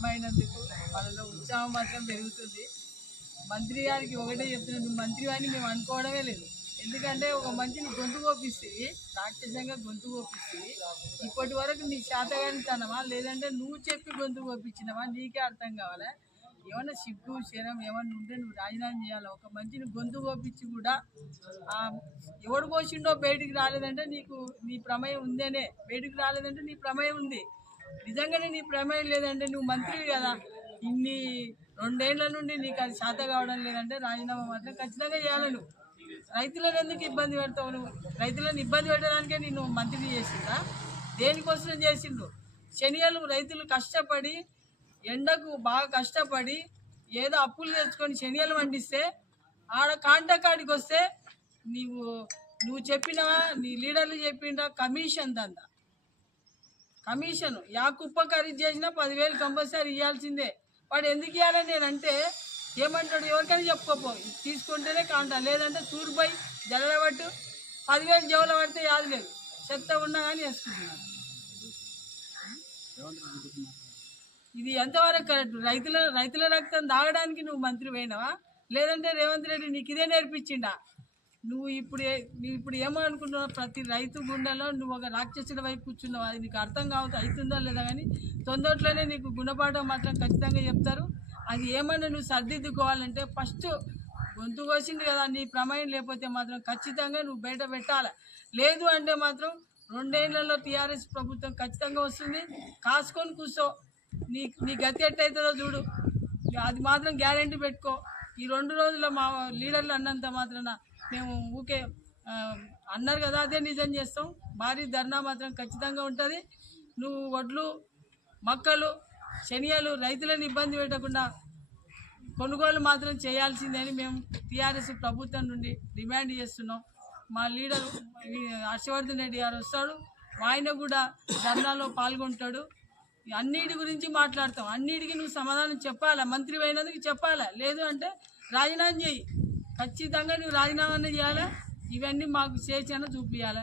జమ అయినందుకు మనలో ఉత్సాహం మాత్రం పెరుగుతుంది. మంత్రి గారికి ఒకటే చెప్తున్నాను, నువ్వు మంత్రి అని మేము అనుకోవడమే లేదు. ఎందుకంటే ఒక మంచిని గొంతు కోపిస్తుంది, రాక్షసంగా గొంతు కోపిస్తుంది. ఇప్పటి వరకు నీ శాతగానితనమా లేదంటే నువ్వు చెప్పి గొంతు కోపించినవా నీకే అర్థం కావాలా. ఏమన్నా సిగ్గు శరం ఏమన్నా ఉంటే నువ్వు రాజీనామా చేయాలి. ఒక మంచిని గొంతు కోపించి కూడా ఎవడు పోసిండో బయటికి రాలేదంటే నీకు నీ ప్రమేయం ఉందేనే, బయటికి రాలేదంటే నీ ప్రమేయం ఉంది. నిజంగానే నీ ప్రమేయం లేదంటే నువ్వు మంత్రివి కదా, ఇన్ని 2 ఏళ్ల నుండి నీకు అది శాత కావడం లేదంటే రాజీనామా మాత్రం ఖచ్చితంగా చేయాలి. నువ్వు రైతులను ఎందుకు ఇబ్బంది పెడతావు? నువ్వు రైతులను ఇబ్బంది పెట్టడానికే నేను మంత్రిని చేసిందా? దేనికోసం చేసిండు? శనియాలు రైతులు కష్టపడి ఎండకు బాగా కష్టపడి ఏదో అప్పులు తెచ్చుకొని శనియాలు పండిస్తే ఆడ కాంటకాడికి వస్తే నువ్వు చెప్పినవా, నీ లీడర్లు చెప్పిండా కమిషన్ దందా. కమిషన్ కుప్ప ఖరీదు చేసినా 10,000 కంపల్సరీ ఇవ్వాల్సిందే. వాడు ఎందుకు ఇవ్వాలని నేనంటే ఏమంటాడు, ఎవరికైనా చెప్పుకోపో, తీసుకుంటేనే కాంటా, లేదంటే తూర్పుపోయి జల్లబట్టు 10,000 జవల పడితే యాది లేదు, చెత్త ఉన్నా కానీ వేసుకుంటున్నాను. ఇది ఎంతవరకు కరెక్ట్? రైతుల రక్తం తాగడానికి నువ్వు మంత్రి పోయినావా, లేదంటే రేవంత్ రెడ్డి నీకు ఇదే నేర్పించిండా? నువ్వు ఇప్పుడు ఏమనుకుంటున్నావు? ప్రతి రైతు గుండెలో నువ్వు ఒక రాక్షసుడి వైపు కూర్చున్నావు. అది నీకు అర్థం కావద్దు, అవుతుందో లేదా కానీ తొందరలోనే నీకు గుణపాఠం మాత్రం ఖచ్చితంగా చెప్తారు. అది ఏమన్నా నువ్వు సర్దిద్దుకోవాలంటే ఫస్ట్ గొంతు కోసింది కదా, నీ ప్రమేయం లేకపోతే మాత్రం ఖచ్చితంగా నువ్వు బయట పెట్టాలి. లేదు అంటే మాత్రం 2 ఏళ్లలో టీఆర్ఎస్ ప్రభుత్వం ఖచ్చితంగా వస్తుంది. కాసుకొని కూర్చో, నీ గతి ఎట్టయితుందో చూడు. అది మాత్రం గ్యారెంటీ పెట్టుకో. ఈ 2 రోజుల్లో మా లీడర్లు అన్నంత మాత్రాన మేము ఊకే అన్నారు కదా, అదే నిజం చేస్తాం. భారీ ధర్నా మాత్రం ఖచ్చితంగా ఉంటుంది. నువ్వు వడ్లు మక్కలు శనియాలు రైతులను ఇబ్బంది పెట్టకుండా కొనుగోలు మాత్రం చేయాల్సిందని మేము టీఆర్ఎస్ ప్రభుత్వం నుండి డిమాండ్ చేస్తున్నాం. మా లీడర్ హర్షవర్ధన్ రెడ్డి గారు వస్తాడు, ఆయన కూడా ధర్నాలో పాల్గొంటాడు. అన్నిటి గురించి మాట్లాడతాం, అన్నిటికీ నువ్వు సమాధానం చెప్పాలా, మంత్రి అయినందుకు చెప్పాలా. లేదు అంటే రాజీనామా చేయి, ఖచ్చితంగా నువ్వు రాజీనామా చేయాలా. ఇవన్నీ మాకు చేసి చూపించాలి.